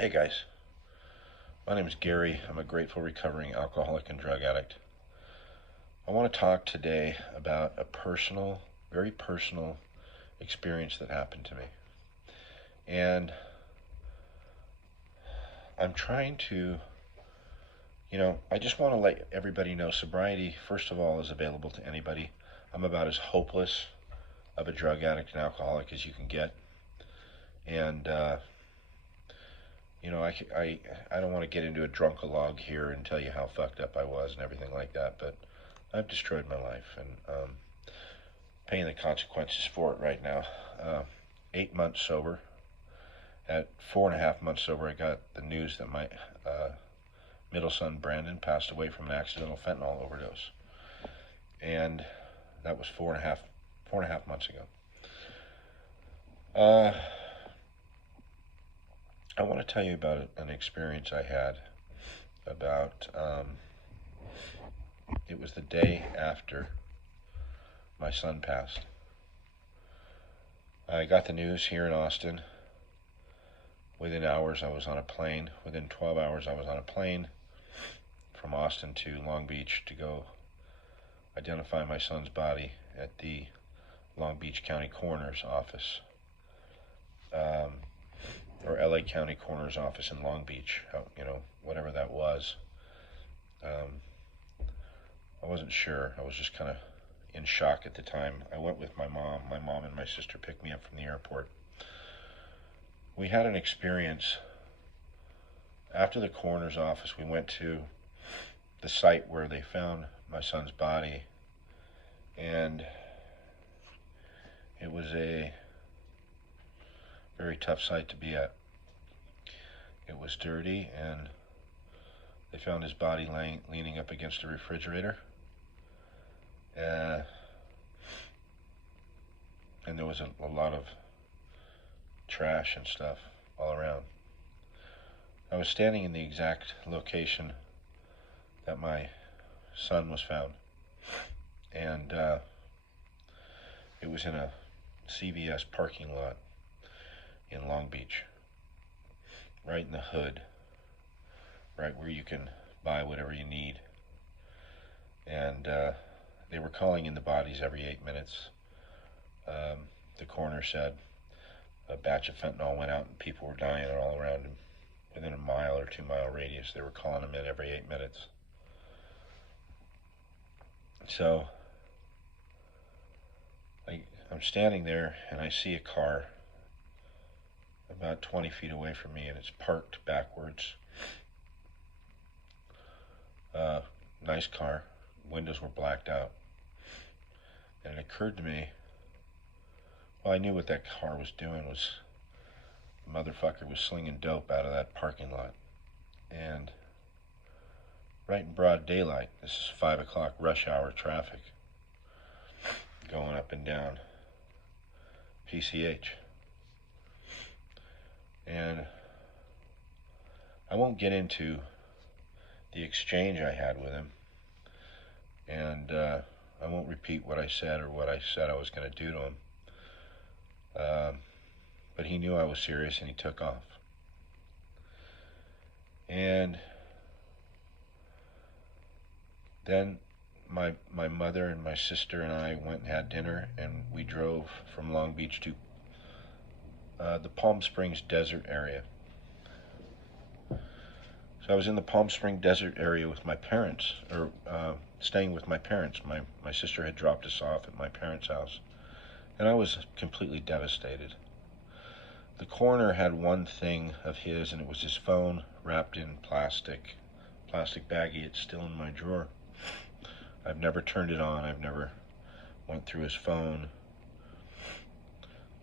Hey guys, my name is Gary. I'm a grateful recovering alcoholic and drug addict. I want to talk today about a personal, very personal experience that happened to me. And I'm trying to, I just want to let everybody know sobriety, first of all, is available to anybody. I'm about as hopeless of a drug addict and alcoholic as you can get. And, I don't want to get into a drunkalogue here and tell you how fucked up I was and everything like that, but I've destroyed my life and paying the consequences for it right now. 8 months sober. At 4.5 months sober, I got the news that my middle son Brandon passed away from an accidental fentanyl overdose, and that was 4.5 months ago. I want to tell you about an experience I had about. It was the day after my son passed. I got the news here in Austin. Within hours, I was on a plane. Within 12 hours, I was on a plane from Austin to Long Beach to go identify my son's body at the Long Beach County Coroner's office, or LA County Coroner's office in Long Beach, whatever that was. I wasn't sure. I was just kind of in shock at the time. I went with my mom. My mom and my sister picked me up from the airport. We had an experience. After the coroner's office, we went to the site where they found my son's body, and it was a very tough site to be at. It was dirty, and they found his body leaning up against a refrigerator. And there was a lot of trash and stuff all around. I was standing in the exact location that my son was found, and it was in a CVS parking lot in Long Beach, right in the hood, right where you can buy whatever you need. And they were calling in the bodies every 8 minutes. The coroner said a batch of fentanyl went out and people were dying all around him. Within a 1 or 2 mile radius, they were calling him in every 8 minutes. So I'm standing there and I see a car about 20 feet away from me, and it's parked backwards. Nice car. Windows were blacked out. And it occurred to me, well, I knew what that car was doing was the motherfucker was slinging dope out of that parking lot. And right in broad daylight, this is 5 o'clock rush hour traffic, going up and down PCH. And I won't get into the exchange I had with him, and I won't repeat what I said or what I said I was going to do to him. But he knew I was serious, and he took off. And then my mother and my sister and I went and had dinner, and we drove from Long Beach to the Palm Springs desert area. So I was in the Palm Springs desert area with my parents, or staying with my parents. My sister had dropped us off at my parents' house, and I was completely devastated. The coroner had one thing of his, and it was his phone wrapped in plastic baggie. It's still in my drawer. I've never turned it on. I've never went through his phone.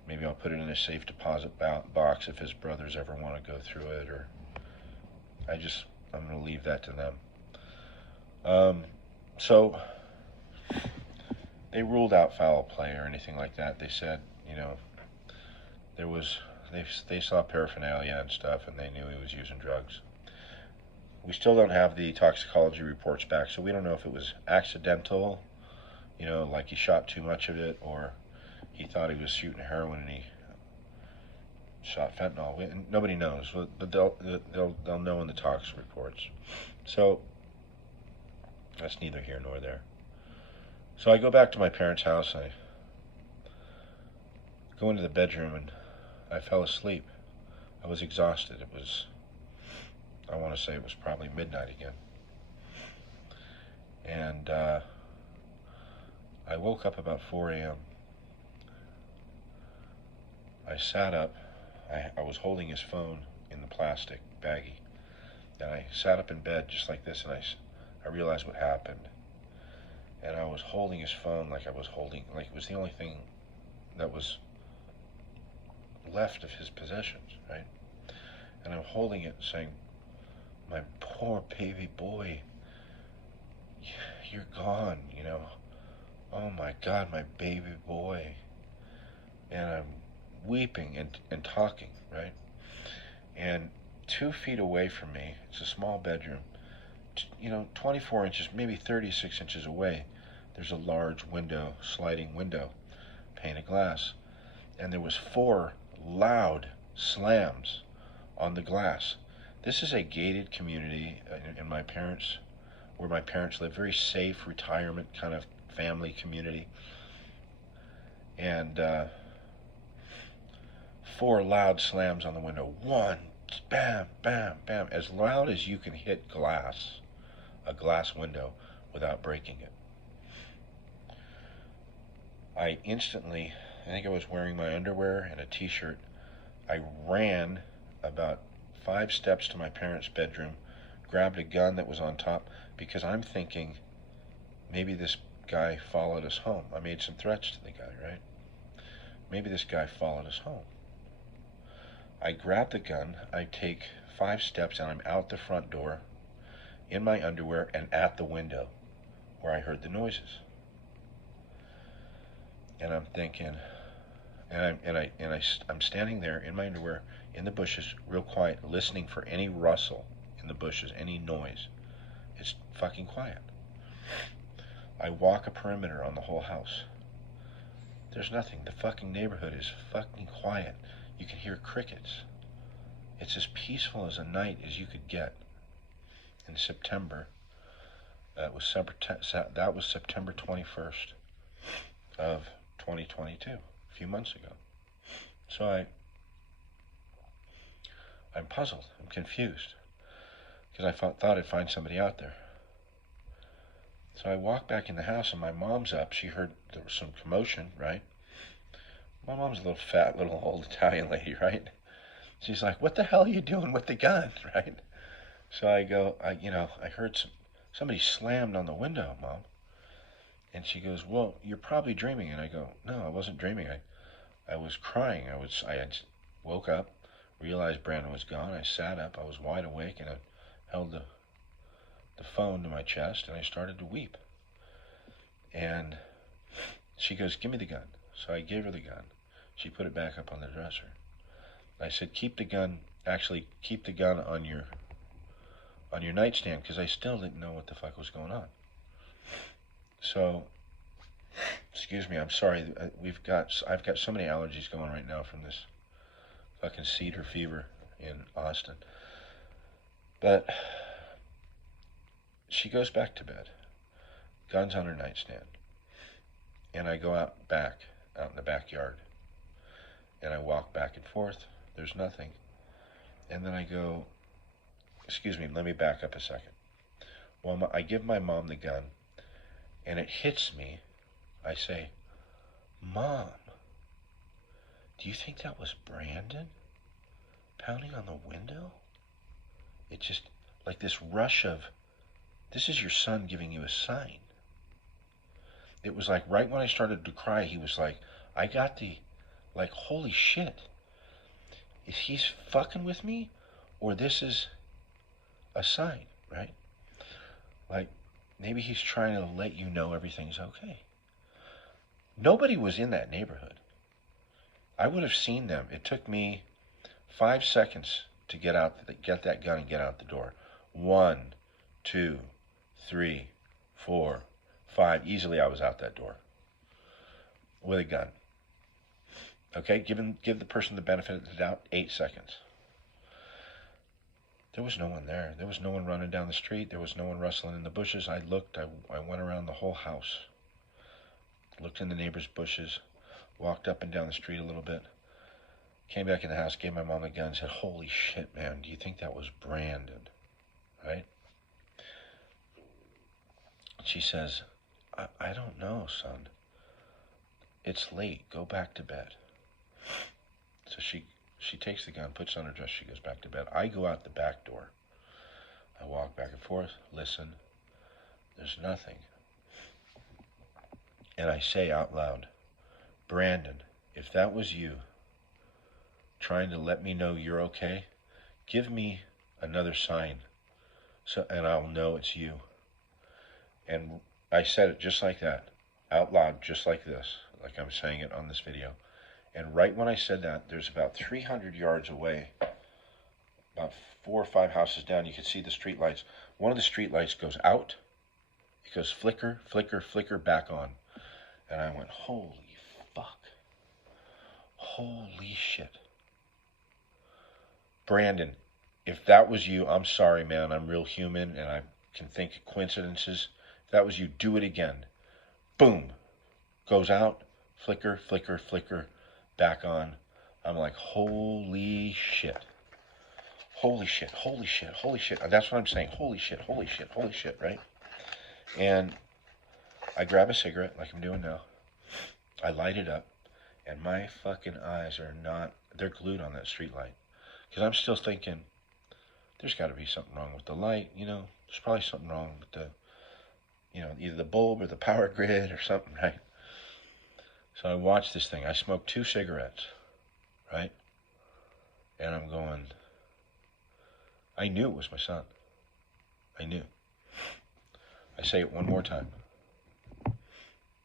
Maybe I'll put it in a safe deposit box if his brothers ever want to go through it, or I'm going to leave that to them. So they ruled out foul play or anything like that. They said, they saw paraphernalia and stuff, and they knew he was using drugs. We still don't have the toxicology reports back, so we don't know if it was accidental, like he shot too much of it, or he thought he was shooting heroin and he shot fentanyl. And nobody knows, but they'll know in the tox reports. So that's neither here nor there. So I go back to my parents' house. I go into the bedroom and I fell asleep. I was exhausted. It was, I want to say it was probably midnight again. And I woke up about 4 a.m. I sat up. I was holding his phone in the plastic baggie. And I sat up in bed just like this, and I realized what happened. And I was holding his phone like it was the only thing that was left of his possessions, right? And I'm holding it saying, my poor baby boy, you're gone, you know. Oh my God, my baby boy. And I'm weeping and talking, right? And 2 feet away from me, it's a small bedroom, 24 inches, maybe 36 inches away, there's a large window, sliding window, pane of glass. And there was 4 loud slams on the glass. This is a gated community in where my parents live, very safe retirement kind of family community. And 4 loud slams on the window. 1, bam, bam, bam, as loud as you can hit a glass window, without breaking it. I think I was wearing my underwear and a t-shirt. I ran about 5 steps to my parents' bedroom, grabbed a gun that was on top, because I'm thinking maybe this guy followed us home. I made some threats to the guy, right? Maybe this guy followed us home. I grab the gun, I take 5 steps, and I'm out the front door in my underwear and at the window where I heard the noises. And I'm thinking, I'm standing there in my underwear in the bushes, real quiet, listening for any rustle in the bushes, any noise. It's fucking quiet. I walk a perimeter on the whole house. There's nothing. The fucking neighborhood is fucking quiet. You can hear crickets. It's as peaceful as a night as you could get. In September, that was September 21st of 2022, a few months ago. So I'm puzzled, I'm confused, because I thought I'd find somebody out there. So I walk back in the house, and my mom's up. She heard there was some commotion, right? My mom's a little fat, little old Italian lady, right? She's like, what the hell are you doing with the gun, right? So I go, I heard somebody slammed on the window, Mom. And she goes, well, you're probably dreaming. And I go, no, I wasn't dreaming. I was crying. I had woke up, realized Brandon was gone. I sat up. I was wide awake, and I held the phone to my chest, and I started to weep. And she goes, give me the gun. So I gave her the gun. She put it back up on the dresser. I said, keep the gun on your nightstand, because I still didn't know what the fuck was going on. So, excuse me, I'm sorry. I've got so many allergies going right now from this fucking cedar fever in Austin. But she goes back to bed. Gun's on her nightstand. And I go out in the backyard. And I walk back and forth. There's nothing. And then I go, excuse me, let me back up a second. Well, I give my mom the gun, and it hits me. I say, Mom, do you think that was Brandon pounding on the window? It just, like this rush of, this is your son giving you a sign. It was like right when I started to cry, he was like, holy shit. Is he fucking with me? Or this is a sign, right? Like, maybe he's trying to let you know everything's okay. Nobody was in that neighborhood. I would have seen them. It took me 5 seconds to get that gun and get out the door. 1, 2, 3, 4, 5. Easily I was out that door with a gun. Okay, give the person the benefit of the doubt. 8 seconds. There was no one there. There was no one running down the street. There was no one rustling in the bushes. I looked. I went around the whole house. Looked in the neighbor's bushes. Walked up and down the street a little bit. Came back in the house, gave my mom the gun, and said, "Holy shit, man, do you think that was Brandon?" Right? She says, I don't know, son. It's late. Go back to bed. So she takes the gun, puts on her dress, she goes back to bed. I go out the back door. I walk back and forth, listen. There's nothing. And I say out loud, "Brandon, if that was you trying to let me know you're okay, give me another sign, and I'll know it's you." And I said it just like that, out loud, just like this, like I'm saying it on this video. And right when I said that, there's about 300 yards away, about 4 or 5 houses down, you can see the street lights. One of the street lights goes out. It goes flicker, flicker, flicker, back on. And I went, holy fuck. Holy shit. Brandon, if that was you, I'm sorry, man. I'm real human, and I can think of coincidences. If that was you, do it again. Boom. Goes out, flicker, flicker, flicker, back on. I'm like, holy shit. Holy shit, holy shit, holy shit. That's what I'm saying. Holy shit, holy shit, holy shit, right? And I grab a cigarette like I'm doing now. I light it up, and my fucking eyes are not, they're glued on that street light. Because I'm still thinking, there's got to be something wrong with the light, you know? There's probably something wrong with the, you know, either the bulb or the power grid or something, right? So I watch this thing. I smoke 2 cigarettes, right? And I'm going, I knew it was my son. I knew. I say it one more time.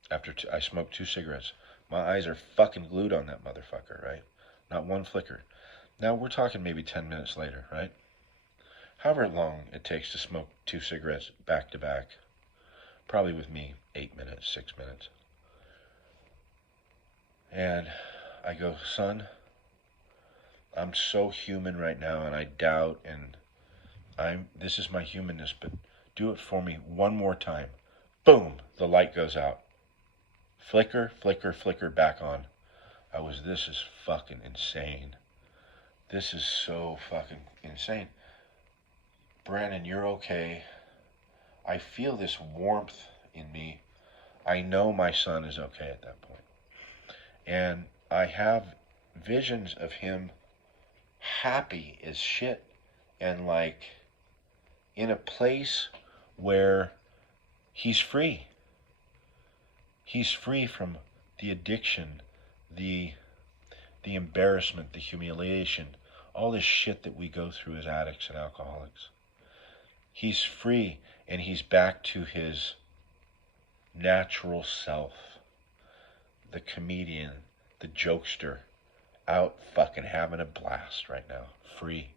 After I smoke 2 cigarettes, my eyes are fucking glued on that motherfucker, right? Not one flicker. Now we're talking maybe 10 minutes later, right? However long it takes to smoke 2 cigarettes back to back. Probably with me, 8 minutes, 6 minutes. And I go, son, I'm so human right now, and I doubt, and this is my humanness, but do it for me one more time. Boom, the light goes out. Flicker, flicker, flicker, back on. This is fucking insane. This is so fucking insane. Brandon, you're okay. I feel this warmth in me. I know my son is okay at that point. And I have visions of him happy as shit and like in a place where he's free. He's free from the addiction, the embarrassment, the humiliation, all this shit that we go through as addicts and alcoholics. He's free, and he's back to his natural self. The comedian, the jokester, out fucking having a blast right now. Free.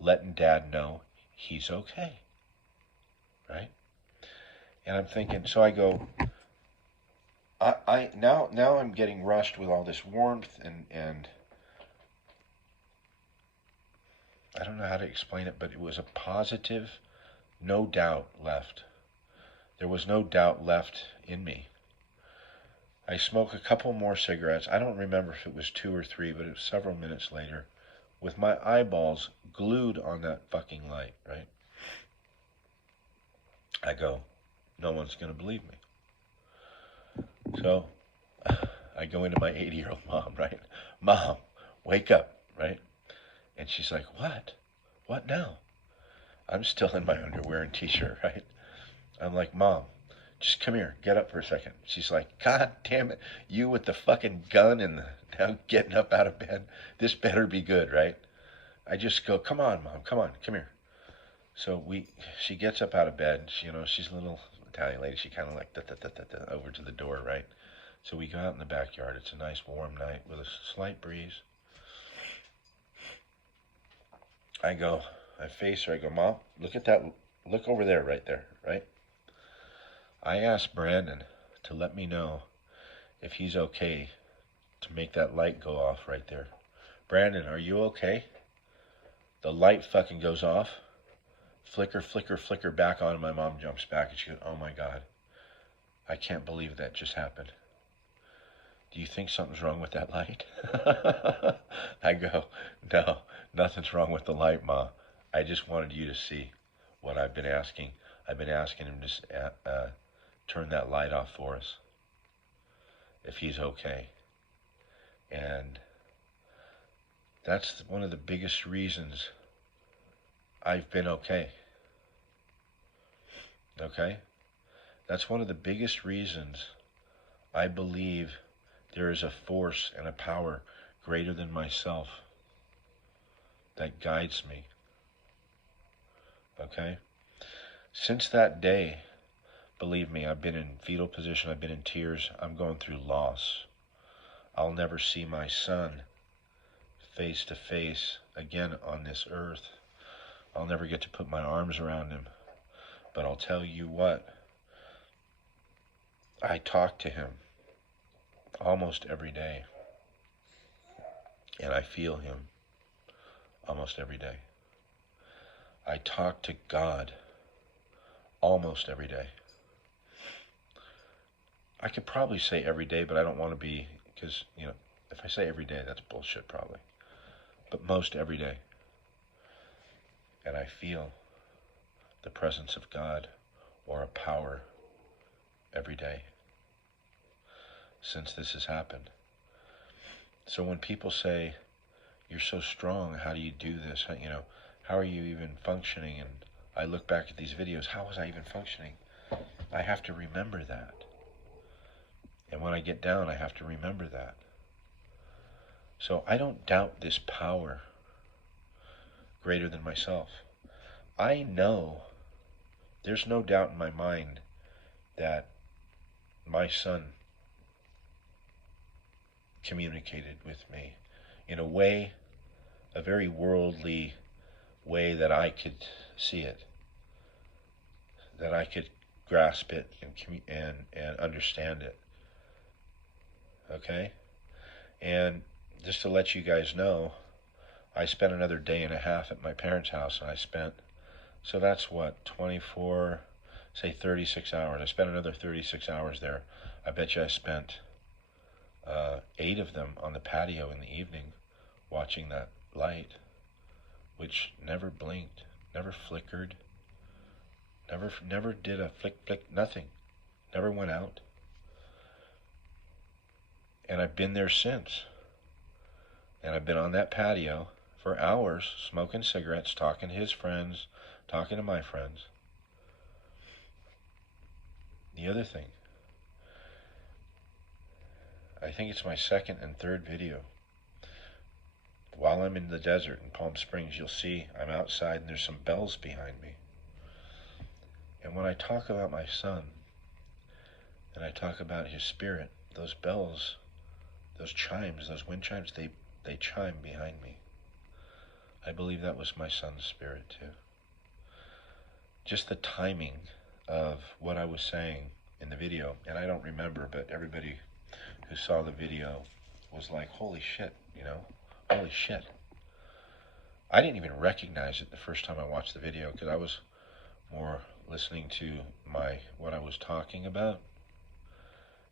Letting dad know he's okay. Right? And I'm thinking, so I go, now I'm getting rushed with all this warmth and I don't know how to explain it, but it was a positive, no doubt left. There was no doubt left in me. I smoke a couple more cigarettes. I don't remember if it was 2 or 3, but it was several minutes later, with my eyeballs glued on that fucking light, right? I go, no one's going to believe me. So I go into my 80-year-old mom, right? Mom, wake up, right? And she's like, what? What now? I'm still in my underwear and t-shirt, right? I'm like, Mom, just come here, get up for a second. She's like, God damn it, you with the fucking gun and now getting up out of bed. This better be good, right? I just go, come on, Mom, come on, come here. So she gets up out of bed. She's a little Italian lady. She kind of like over to the door, right? So we go out in the backyard. It's a nice warm night with a slight breeze. I face her, I go, Mom, look at that, look over there, right there, right? I asked Brandon to let me know if he's okay to make that light go off right there. Brandon, are you okay? The light fucking goes off. Flicker, flicker, flicker back on. My mom jumps back and she goes, oh my God. I can't believe that just happened. Do you think something's wrong with that light? I go, no, nothing's wrong with the light, Ma. I just wanted you to see what I've been asking. I've been asking him to turn that light off for us, if he's okay. And that's one of the biggest reasons I've been okay. Okay? That's one of the biggest reasons I believe there is a force and a power greater than myself that guides me. Okay? Since that day, believe me, I've been in fetal position, I've been in tears, I'm going through loss. I'll never see my son face to face again on this earth. I'll never get to put my arms around him. But I'll tell you what, I talk to him almost every day. And I feel him almost every day. I talk to God almost every day. I could probably say every day, but I don't want to be, because, if I say every day, that's bullshit probably. But most every day. And I feel the presence of God or a power every day since this has happened. So when people say, you're so strong, how do you do this? How are you even functioning? And I look back at these videos, how was I even functioning? I have to remember that. And when I get down, I have to remember that. So I don't doubt this power greater than myself. I know, there's no doubt in my mind that my son communicated with me in a way, a very worldly way that I could see it, that I could grasp it and understand it. Okay? And just to let you guys know, I spent another day and a half at my parents' house, and so that's what, 24, say 36 hours. I spent another 36 hours there. I bet you I spent 8 of them on the patio in the evening watching that light, which never blinked, never flickered, never did a flick, nothing, never went out. And I've been there since. And I've been on that patio for hours, smoking cigarettes, talking to his friends, talking to my friends. The other thing, I think it's my second and third video. While I'm in the desert in Palm Springs, you'll see I'm outside and there's some bells behind me. And when I talk about my son, and I talk about his spirit, those bells, those chimes, those wind chimes, they chime behind me. I believe that was my son's spirit too. Just the timing of what I was saying in the video, and I don't remember, but everybody who saw the video was like, holy shit, holy shit. I didn't even recognize it the first time I watched the video, because I was more listening to what I was talking about.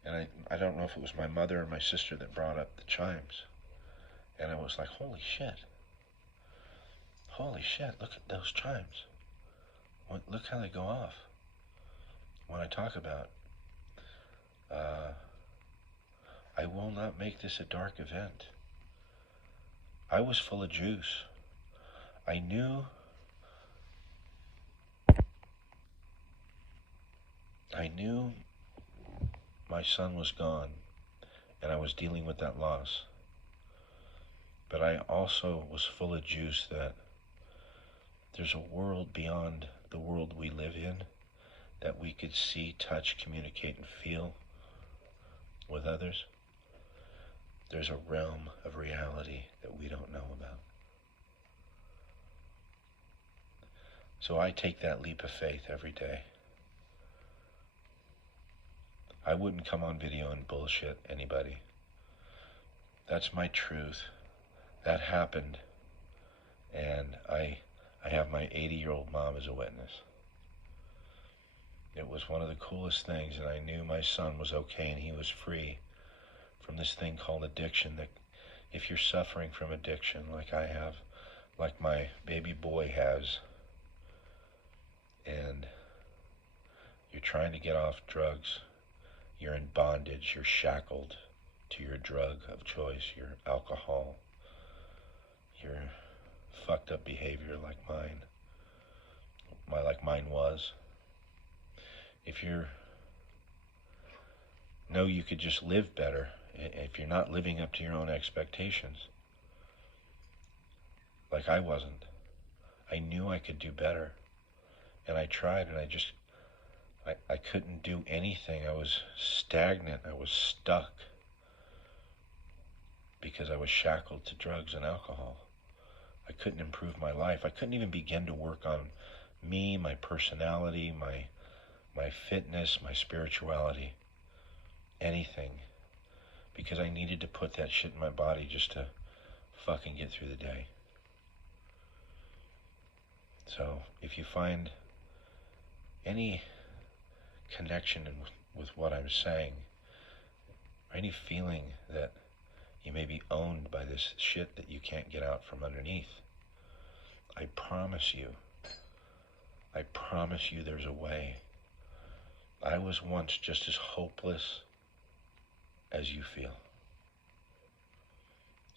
And I don't know if it was my mother or my sister that brought up the chimes. And I was like, holy shit. Holy shit, look at those chimes. Look how they go off. When I talk about, I will not make this a dark event. I was full of juice. I knew my son was gone, and I was dealing with that loss. But I also was full of juice that there's a world beyond the world we live in that we could see, touch, communicate, and feel with others. There's a realm of reality that we don't know about. So I take that leap of faith every day. I wouldn't come on video and bullshit anybody. That's my truth. That happened, and I have my 80-year-old mom as a witness. It was one of the coolest things, and I knew my son was okay and he was free from this thing called addiction. That if you're suffering from addiction like I have, like my baby boy has, and you're trying to get off drugs, you're in bondage, you're shackled to your drug of choice, your alcohol, your fucked up behavior like mine was. If you know you could just live better, if you're not living up to your own expectations, like I wasn't, I knew I could do better, and I tried, and I couldn't do anything. I was stagnant, I was stuck, because I was shackled to drugs and alcohol. I couldn't improve my life. I couldn't even begin to work on me, my personality, my fitness, my spirituality, anything, because I needed to put that shit in my body just to fucking get through the day. So if you find any connection with what I'm saying, or any feeling that you may be owned by this shit that you can't get out from underneath, I promise you there's a way. I was once just as hopeless as you feel.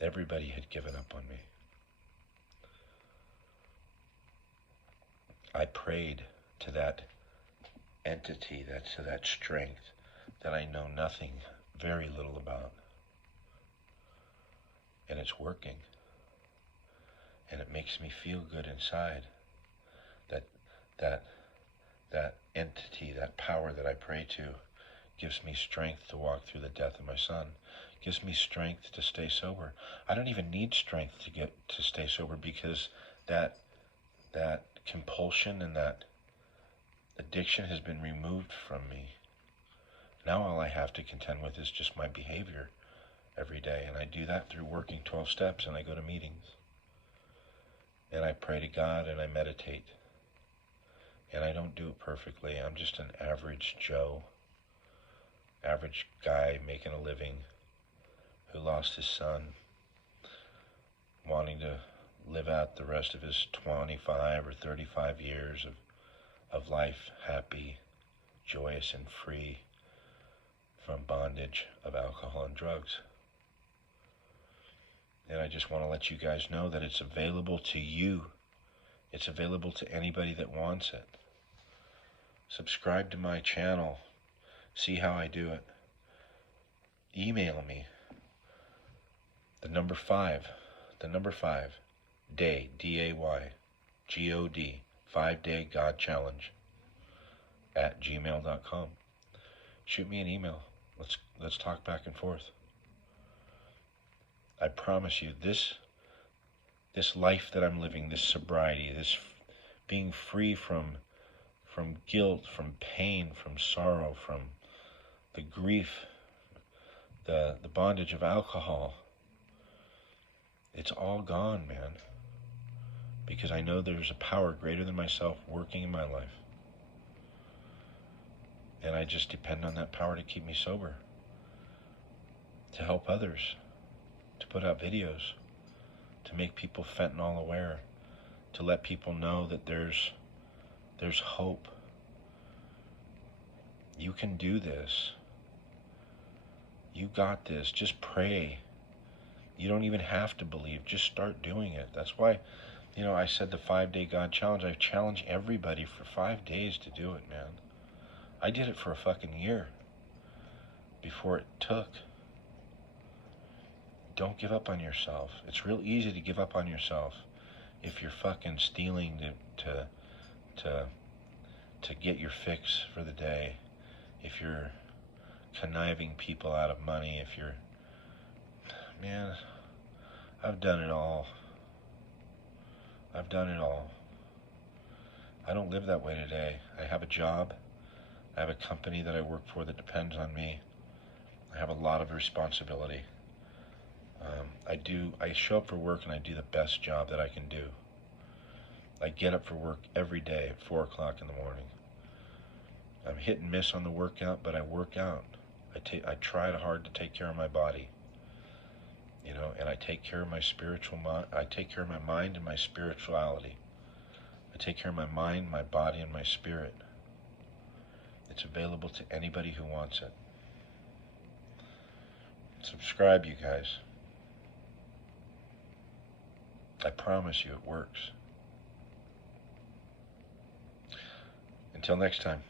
Everybody had given up on me. I prayed to that entity, to that strength that I know nothing, very little about. And it's working. And it makes me feel good inside. That entity, that power that I pray to, gives me strength to walk through the death of my son, gives me strength to stay sober. I don't even need strength to stay sober, because that compulsion and that addiction has been removed from me. Now all I have to contend with is just my behavior every day, and I do that through working 12 steps, and I go to meetings, and I pray to God, and I meditate. And I don't do it perfectly. I'm just an average Joe, average guy making a living, who lost his son, wanting to live out the rest of his 25 or 35 years of life happy, joyous, and free from bondage of alcohol and drugs. And I just want to let you guys know that it's available to you. It's available to anybody that wants it. Subscribe to my channel. See how I do it. Email me. The number 5, day, D-A-Y, G-O-D, 5-day God challenge at gmail.com. Shoot me an email. Let's talk back and forth. I promise you, this life that I'm living, this sobriety, this being free from guilt, from pain, from sorrow, from the grief, the bondage of alcohol, it's all gone, man. Because I know there's a power greater than myself working in my life. And I just depend on that power to keep me sober, to help others, to put out videos, to make people fentanyl aware, to let people know that there's hope. You can do this. You got this. Just pray. You don't even have to believe. Just start doing it. That's why, I said the 5-day God challenge. I challenge everybody for 5 days to do it, man. I did it for a fucking year before it took. Don't give up on yourself. It's real easy to give up on yourself if you're fucking stealing to get your fix for the day, if you're conniving people out of money, if you're... Man, I've done it all. I've done it all. I don't live that way today. I have a job. I have a company that I work for that depends on me. I have a lot of responsibility. I show up for work and I do the best job that I can do. I get up for work every day at 4 o'clock in the morning. I'm hit and miss on the workout, but I work out. I try hard to take care of my body, and I take care of my I take care of my mind and my spirituality. I take care of my mind, my body, and my spirit. It's available to anybody who wants it. Subscribe, you guys. I promise you it works. Until next time.